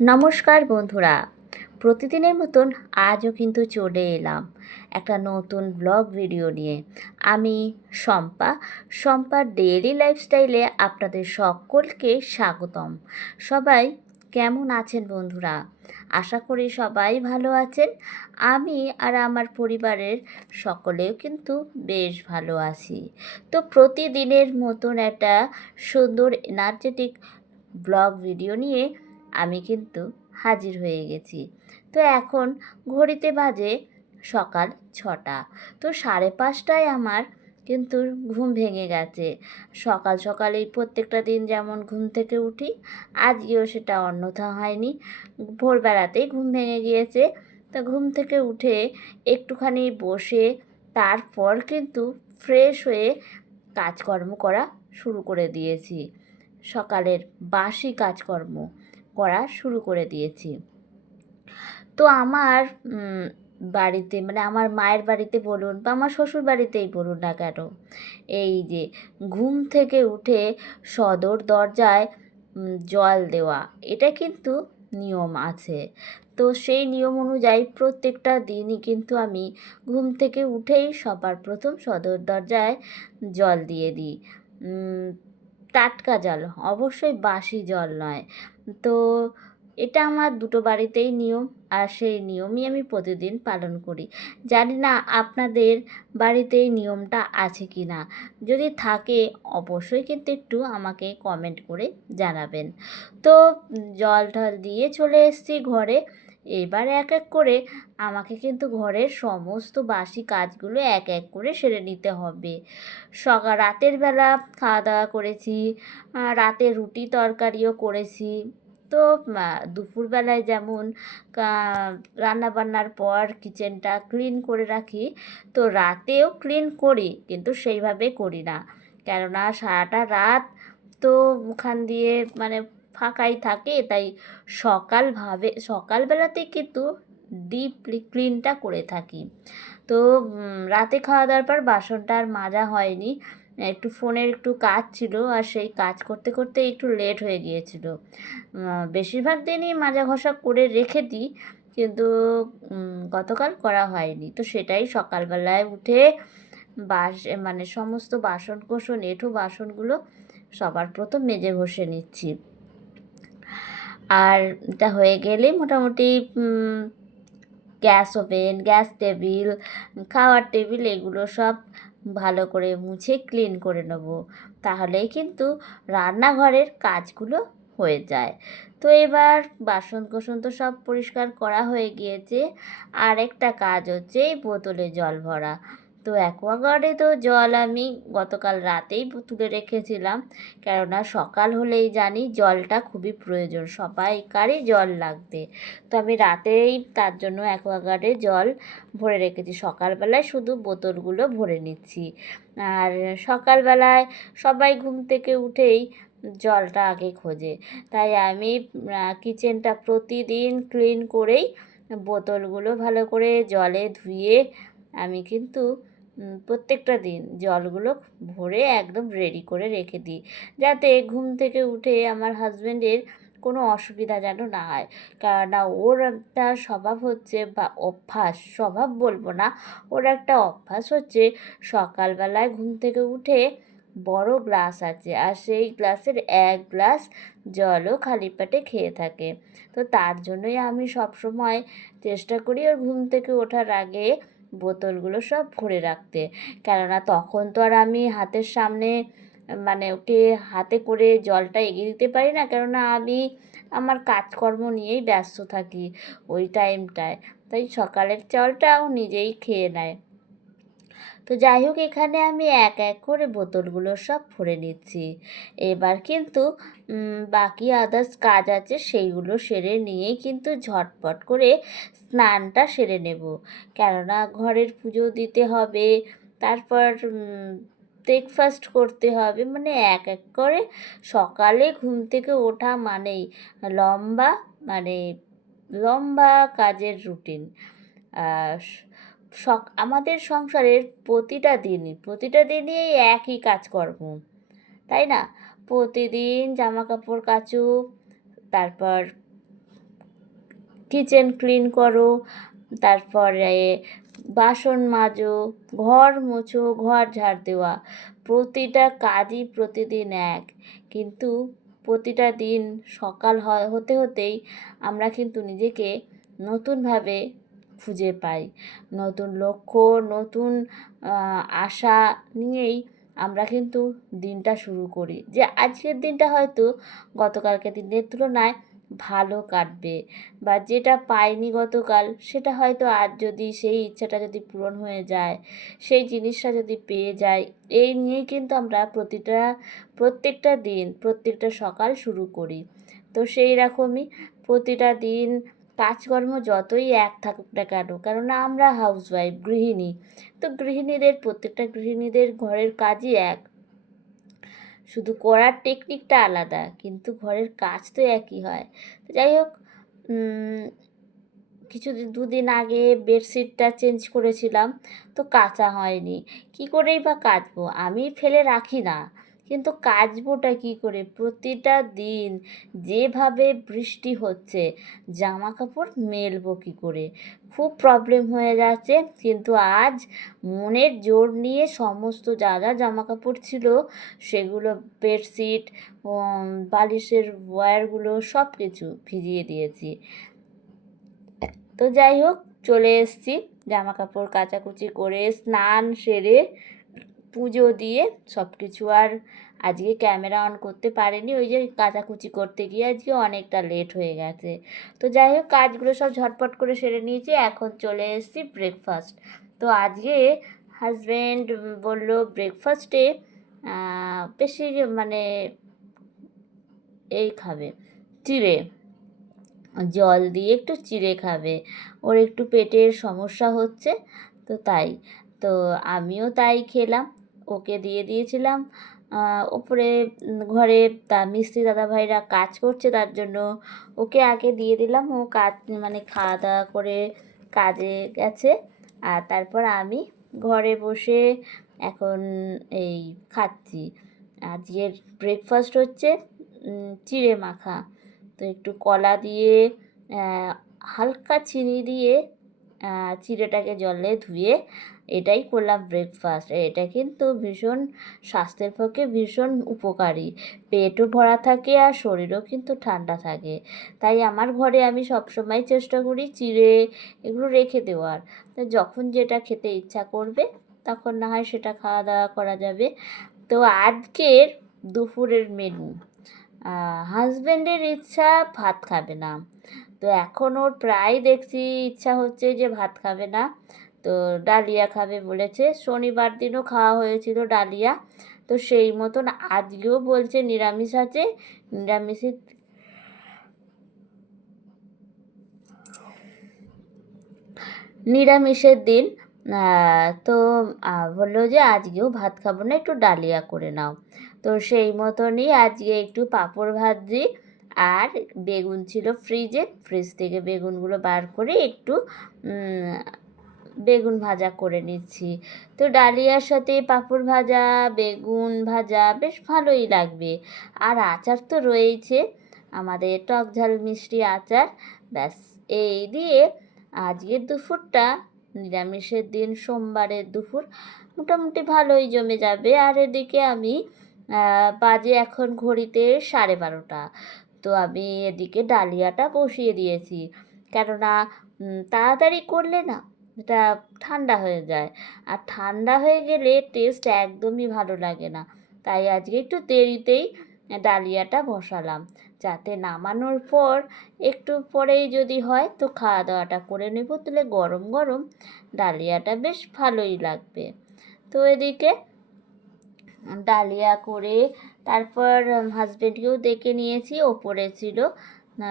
নমস্কার বন্ধুরা, প্রতিদিনের মতন আজও কিন্তু চলে এলাম একটা নতুন ব্লগ ভিডিও নিয়ে। আমি শম্পার ডেইলি লাইফস্টাইলে আপনাদের সকলকে স্বাগতম। সবাই কেমন আছেন বন্ধুরা? আশা করি সবাই ভালো আছেন। আমি আর আমার পরিবারের সকলেও কিন্তু বেশ ভালো আছি। তো প্রতিদিনের মতন একটা সুন্দর এনার্জেটিক ব্লগ ভিডিও নিয়ে আমি কিন্তু হাজির হয়ে গেছি। তো এখন ঘড়িতে বাজে সকাল 6টা। তো 5:30টায় আমার কিন্তু ঘুম ভেঙে গেছে। সকাল সকালেই প্রত্যেকটা দিন যেমন ঘুম থেকে উঠি, আজকেও সেটা অন্যথা হয়নি। ভোরবেলাতেই ঘুম ভেঙে গিয়েছে। তো ঘুম থেকে উঠে একটুখানি বসে তারপর কিন্তু ফ্রেশ হয়ে কাজকর্ম করা শুরু করে দিয়েছি। সকালের বাসি কাজকর্ম করা শুরু করে দিয়েছি। তো আমার বাড়িতে মানে আমার মায়ের বাড়িতে বলুন বা আমার শ্বশুর বাড়িতেই বলুন না কেন, এই যে ঘুম থেকে উঠে সদর দরজায় জল দেওয়া, এটা কিন্তু নিয়ম আছে। তো সেই নিয়ম অনুযায়ী প্রত্যেকটা দিনই কিন্তু আমি ঘুম থেকে উঠেই সবার প্রথম সদর দরজায় জল দিয়ে দিই। টাটকা জল, অবশ্যই বাসি জল নয়। তো এটা আমার দুটো বাড়িতেই নিয়ম, আর সেই নিয়মই আমি প্রতিদিন পালন করি। জানি না আপনাদের বাড়িতে এই নিয়মটা আছে কি না। যদি থাকে অবশ্যই কিন্তু একটু আমাকে কমেন্ট করে জানাবেন। তো জল টল দিয়ে চলে এসেছি ঘরে। এবার এক এক করে আমাকে কিন্তু ঘরের সমস্ত বাসি কাজগুলো এক এক করে সেরে নিতে হবে। রাতের বেলা খাওয়া দাওয়া করেছি, রাতে রুটি তরকারিও করেছি। তো দুপুরবেলায় যেমন রান্নাবান্নার পর কিচেনটা ক্লিন করে রাখি, তো রাতেও ক্লিন করি, কিন্তু সেইভাবে করি না। কেননা সারাটা রাত তো ওখান দিয়ে মানে ফাঁকাই থাকে, তাই সকালবেলাতে কিন্তু ডিপলি ক্লিনটা করে থাকি। তো রাতে খাওয়া দাওয়ার পর বাসনটা আর মাজা হয়নি। একটু ফোনের একটু কাজ ছিল, আর সেই কাজ করতে করতে একটু লেট হয়ে গিয়েছিল। বেশিরভাগ দিনই মাজা ঘষা করে রেখে দিই, কিন্তু গতকাল করা হয়নি। তো সেটাই সকালবেলায় উঠে মানে সমস্ত বাসন কোসন এঁঠো বাসনগুলো সবার প্রথম মেজে ঘষে নিচ্ছি। আর এটা হয়ে গেলেই মোটামুটি গ্যাস ওভেন, গ্যাস টেবিল, খাওয়ার টেবিল এগুলো সব ভালো করে মুছে ক্লিন করে নেব। তাহলেই কিন্তু রান্নাঘরের কাজগুলো হয়ে যায়। তো এবার বাসন কোসন তো সব পরিষ্কার করা হয়ে গিয়েছে। আর একটা কাজ হচ্ছে এই বোতলে জল ভরা। তো অ্যাকোয়াগার্ডে তো জল আমি গতকাল রাতেই তুলে রেখেছিলাম, কেননা সকাল হলেই জানি জলটা খুবই প্রয়োজন, সবাইকারই জল লাগবে। তো আমি রাতেই তার জন্য অ্যাকোয়াগার্ডে জল ভরে রেখেছি। সকালবেলায় শুধু বোতলগুলো ভরে নিচ্ছি। আর সকালবেলায় সবাই ঘুম থেকে উঠেই জলটা আগে খোঁজে, তাই আমি কিচেনটা প্রতিদিন ক্লিন করেই বোতলগুলো ভালো করে জলে ধুয়ে আমি কিন্তু প্রত্যেকটা দিন জলগুলো ভরে একদম রেডি করে রেখে দিই, যাতে ঘুম থেকে উঠে আমার হাজব্যান্ডের কোনো অসুবিধা যেন না হয়। কেননা ওর একটা স্বভাব হচ্ছে, বা অভ্যাস, স্বভাব বলবো না, ওর একটা অভ্যাস হচ্ছে সকালবেলায় ঘুম থেকে উঠে বড় গ্লাস আছে, আর সেই গ্লাসের এক গ্লাস জলও খালি পেটে খেয়ে থাকে। তো তার জন্যই আমি সবসময় চেষ্টা করি ওর ঘুম থেকে ওঠার আগে বোতলগুলো সব ভরে রাখতে। কেননা তখন তো আর আমি হাতের সামনে মানে ওকে হাতে করে জলটা এগিয়ে দিতে পারি না, কেননা আমি আমার কাজকর্ম নিয়েই ব্যস্ত থাকি ওই টাইমটায়। তাই সকালের জলটাও নিজেই খেয়ে নেয়। তো যাই হোক, এখানে আমি এক এক করে বোতলগুলো সব ভরে নিচ্ছি। এবার কিন্তু বাকি আদার্স কাজ আছে, সেইগুলো সেরে নিয়েই কিন্তু ঝটপট করে স্নানটা সেরে নেব। কেননা ঘরের পুজো দিতে হবে, তারপর ব্রেকফাস্ট করতে হবে, মানে এক এক করে সকালে ঘুম থেকে ওঠা মানেই লম্বা মানে লম্বা কাজের রুটিন। আমাদের সংসারের প্রতিটা দিনই এই একই কাজকর্ম, তাই না? প্রতিদিন জামা কাপড় কাচো, তারপর কিচেন ক্লিন করো, তারপরে বাসন মাজো, ঘর মোছো, ঘর ঝাড় দেওয়া, প্রতিটা কাজই প্রতিদিন এক। কিন্তু প্রতিটা দিন সকাল হতে হতেই আমরা কিন্তু নিজেকে নতুনভাবে খুঁজে পাই, নতুন লক্ষ্য, নতুন আশা নিয়েই আমরা কিন্তু দিনটা শুরু করি, যে আজকের দিনটা হয়তো গতকালকের দিনের তুলনায় ভালো কাটবে, বা যেটা পাইনি গতকাল সেটা হয়তো আজ যদি সেই ইচ্ছাটা যদি পূরণ হয়ে যায়, সেই জিনিসটা যদি পেয়ে যাই, এই নিয়েই কিন্তু আমরা প্রত্যেকটা দিন প্রত্যেকটা সকাল শুরু করি। তো সেই রকমই প্রতিটা দিন কাজকর্ম যতই এক থাকুক না কেন, কেননা আমরা হাউসওয়াইফ, গৃহিণী, তো প্রত্যেকটা গৃহিণীদের ঘরের কাজই এক, শুধু করার টেকনিকটা আলাদা, কিন্তু ঘরের কাজ তো একই হয়। তো যাই হোক, দুদিন আগে বেডশিটটা চেঞ্জ করেছিলাম, তো কাচা হয়নি। কি করেই বা কাচবো, আমি ফেলে রাখি না, কিন্তু কাচবোটা কী করে? প্রতিটা দিন যেভাবে বৃষ্টি হচ্ছে, জামা কাপড় মেলবো কী করে? খুব প্রবলেম হয়ে যাচ্ছে। কিন্তু আজ মনের জোর নিয়ে সমস্ত যা যা জামা কাপড় ছিল সেগুলো, বেডশিট, বালিশের ওয়্যারগুলো সব কিছু ভিজিয়ে দিয়েছি। তো যাই হোক, চলে এসেছি, জামা কাপড় কাচাকুচি করে স্নান সেরে পুজো দিয়ে সব কিছু। আর আজকে ক্যামেরা অন করতে পারিনি, ওই যে কাচাকুচি করতে গিয়ে আজকে অনেকটা লেট হয়ে গেছে। তো যাই হোক, কাজগুলো সব ঝটপট করে সেরে নিয়েছি, এখন চলে এসেছি ব্রেকফাস্ট। তো আজকে হাজব্যান্ড বলল ব্রেকফাস্টে বেশি মানে এই খাবে, চিড়ে, জল দিয়ে একটু চিড়ে খাবে, ওর একটু পেটের সমস্যা হচ্ছে, তো তাই। তো আমিও তাই খেলাম, ওকে দিয়ে দিয়েছিলাম। ওপরে ঘরে মিস্ত্রি দাদাভাইরা কাজ করছে, তার জন্য ওকে আগে দিয়ে দিলাম, ও কাজ মানে খাওয়া দাওয়া করে কাজে গেছে। আর তারপর আমি ঘরে বসে এখন এই খাচ্ছি। আজকের ব্রেকফাস্ট হচ্ছে চিড়ে মাখা। তো একটু কলা দিয়ে, হালকা চিনি দিয়ে, চিড়েটাকে জলে ধুয়ে এটাই করলাম ব্রেকফাস্ট। এটা কিন্তু ভীষণ স্বাস্থ্যের পক্ষে ভীষণ উপকারী, পেটও ভরা থাকে আর শরীরও কিন্তু ঠান্ডা থাকে। তাই আমার ঘরে আমি সবসময় চেষ্টা করি চিড়ে এগুলো রেখে দেওয়ার, তো যখন যেটা খেতে ইচ্ছা করবে তখন না হয় সেটা খাওয়া দাওয়া করা যাবে। তো আজকের দুপুরের মেনু, হাজব্যান্ডের ইচ্ছা ভাত খাবে না, তো এখন ওর প্রায় দেখছি ইচ্ছা হচ্ছে যে ভাত খাবে না, তো ডালিয়া খাবে বলেছে। শনিবার দিনও খাওয়া হয়েছিল ডালিয়া, তো সেই মতন আজকেও বলছে নিরামিষ আছে, নিরামিষের নিরামিষের দিন। তো বললো যে আজকেও ভাত খাবো না, একটু ডালিয়া করে নাও। তো সেই মতনই আজকে একটু পাঁপড় ভাজি আর বেগুন ছিল ফ্রিজে, ফ্রিজ থেকে বেগুনগুলো বার করে একটু বেগুন ভাজা করে নিচ্ছি। তো ডালিয়ার সাথে পাঁপড় ভাজা, বেগুন ভাজা বেশ ভালোই লাগবে। আর আচার তো রয়েইছে, আমাদের টক ঝাল মিষ্টি আচার। ব্যাস, এই দিয়ে আজকের দুপুরটা, নিরামিষের দিন সোমবারের দুপুর মোটামুটি ভালোই জমে যাবে। আর এদিকে আমি বাজে এখন ঘড়িতে 12:30, তো আমি এদিকে ডালিয়াটা বসিয়ে দিয়েছি, কেননা তাড়াতাড়ি করলে না এটা ঠান্ডা হয়ে যায়, আর ঠান্ডা হয়ে গেলে টেস্ট একদমই ভালো লাগে না। তাই আজকে একটু দেরিতেই ডালিয়াটা বসালাম, যাতে নামানোর পর একটু পরেই যদি হয় তো খাওয়া দাওয়াটা করে নেব, তাহলে গরম গরম ডালিয়াটা বেশ ভালোই লাগবে। তো এদিকে ডালিয়া করে তারপর হাজব্যান্ডকেও ডেকে নিয়েছি, ওপরে ছিল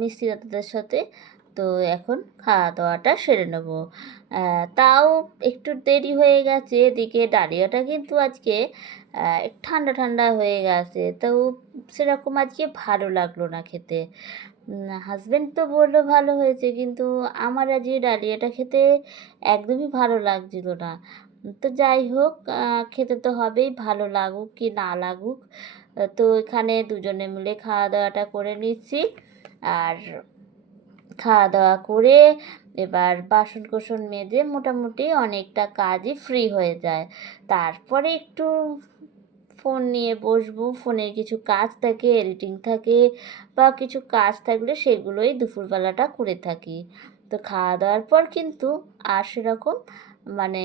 মিস্ত্রি দাদাদের সাথে। তো এখন খাওয়া দাওয়াটা সেরে নেব। তাও একটু দেরি হয়ে গেছে, এদিকে ডালিয়াটা কিন্তু আজকে ঠান্ডা ঠান্ডা হয়ে গেছে, তো সেরকম আজকে ভালো লাগলো না খেতে। হাজব্যান্ড তো বললো ভালো হয়েছে, কিন্তু আমার আজকে ডালিয়াটা খেতে একদমই ভালো লাগছিল না। তো যাই হোক, খেতে তো হবেই, ভালো লাগুক কি না লাগুক। তো এখানে দুজনে মিলে খাওয়া দাওয়াটা করে নিচ্ছি। আর খাওয়া দাওয়া করে এবার বাসন কোসন মেজে মোটামুটি অনেকটা কাজই ফ্রি হয়ে যায়। তারপরে একটু ফোন নিয়ে বসবো, ফোনের কিছু কাজ থাকে, এডিটিং থাকে বা কিছু কাজ থাকলে সেগুলোই দুপুরবেলাটা করে থাকি। তো খাওয়া দাওয়ার পর কিন্তু আর সেরকম মানে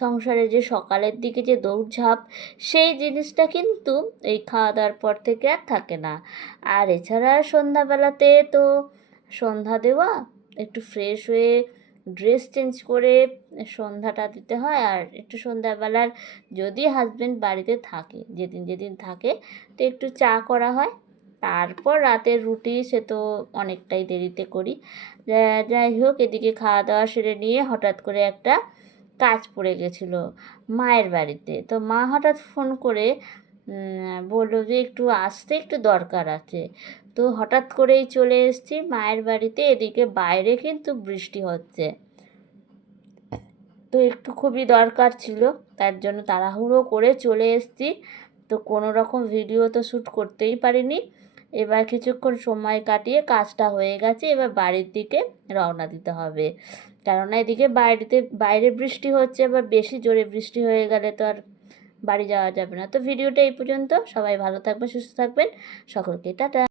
সংসারে যে সকালের দিকে যে দৌড়ঝাঁপ সেই জিনিসটা কিন্তু এই খাওয়া দাওয়ার পর থেকে আর থাকে না। আর এছাড়া সন্ধ্যাবেলাতে তো সন্ধ্যা দেওয়া, একটু ফ্রেশ হয়ে ড্রেস চেঞ্জ করে সন্ধ্যাটা দিতে হয়। আর একটু সন্ধ্যাবেলার যদি হাজব্যান্ড বাড়িতে থাকে, যেদিন যেদিন থাকে তো একটু চা করা হয়। তারপর রাতের রুটি সে তো অনেকটাই দেরিতে করি। যাই হোক, এদিকে খাওয়া দাওয়া সেরে নিয়ে হঠাৎ করে একটা কাজ পড়ে গেছিলো মায়ের বাড়িতে। তো মা হঠাৎ ফোন করে বললো যে একটু আসতে একটু দরকার আছে। তো হঠাৎ করেই চলে এসেছি মায়ের বাড়িতে। এদিকে বাইরে কিন্তু বৃষ্টি হচ্ছে, তো একটু খুবই দরকার ছিল, তার জন্য তাড়াহুড়ো করে চলে এসেছি। তো কোনো রকম ভিডিও তো শ্যুট করতেই পারিনি। এবার কিছুক্ষণ সময় কাটিয়ে কাজটা হয়ে গেছে, এবার বাড়ির দিকে রওনা দিতে হবে। কেননা এদিকে বাইরে বৃষ্টি হচ্ছে, এবার বেশি জোরে বৃষ্টি হয়ে গেলে তো আর বাড়ি যাওয়া যাবে না। তো ভিডিওটা এই পর্যন্ত। সবাই ভালো থাকবেন, সুস্থ থাকবেন, সকলকে টাটা।